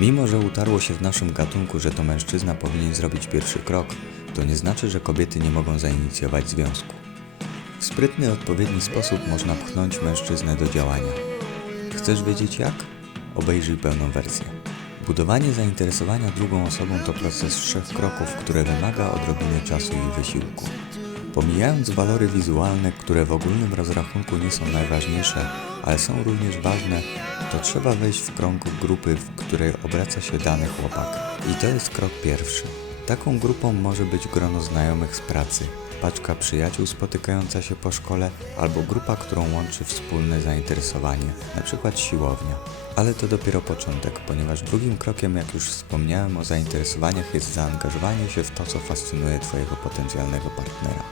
Mimo, że utarło się w naszym gatunku, że to mężczyzna powinien zrobić pierwszy krok, to nie znaczy, że kobiety nie mogą zainicjować związku. W sprytny, odpowiedni sposób można pchnąć mężczyznę do działania. Chcesz wiedzieć jak? Obejrzyj pełną wersję. Budowanie zainteresowania drugą osobą to proces trzech kroków, które wymaga odrobiny czasu i wysiłku. Pomijając walory wizualne, które w ogólnym rozrachunku nie są najważniejsze, ale są również ważne, to trzeba wejść w krąg grupy, w której obraca się dany chłopak. I to jest krok pierwszy. Taką grupą może być grono znajomych z pracy, paczka przyjaciół spotykająca się po szkole albo grupa, którą łączy wspólne zainteresowanie, np. siłownia. Ale to dopiero początek, ponieważ drugim krokiem, jak już wspomniałem o zainteresowaniach, jest zaangażowanie się w to, co fascynuje Twojego potencjalnego partnera.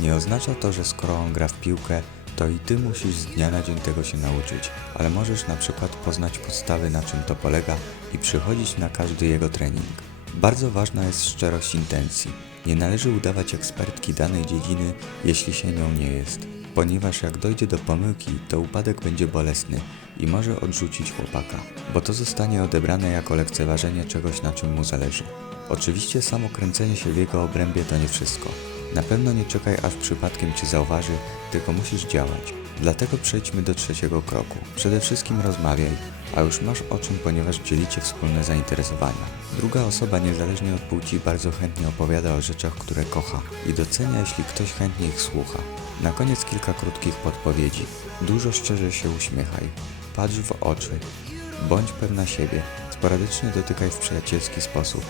Nie oznacza to, że skoro on gra w piłkę, to i ty musisz z dnia na dzień tego się nauczyć, ale możesz na przykład poznać podstawy na czym to polega i przychodzić na każdy jego trening. Bardzo ważna jest szczerość intencji. Nie należy udawać ekspertki danej dziedziny, jeśli się nią nie jest, ponieważ jak dojdzie do pomyłki, to upadek będzie bolesny i może odrzucić chłopaka, bo to zostanie odebrane jako lekceważenie czegoś, na czym mu zależy. Oczywiście samo kręcenie się w jego obrębie to nie wszystko. Na pewno nie czekaj aż przypadkiem cię zauważy, tylko musisz działać. Dlatego przejdźmy do trzeciego kroku. Przede wszystkim rozmawiaj, a już masz o czym, ponieważ dzielicie wspólne zainteresowania. Druga osoba, niezależnie od płci, bardzo chętnie opowiada o rzeczach, które kocha i docenia, jeśli ktoś chętnie ich słucha. Na koniec kilka krótkich podpowiedzi. Dużo szczerze się uśmiechaj. Patrz w oczy. Bądź pewna siebie. Sporadycznie dotykaj w przyjacielski sposób.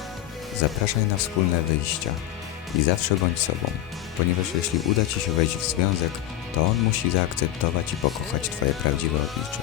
Zapraszaj na wspólne wyjścia i zawsze bądź sobą, ponieważ jeśli uda Ci się wejść w związek, to on musi zaakceptować i pokochać Twoje prawdziwe oblicze.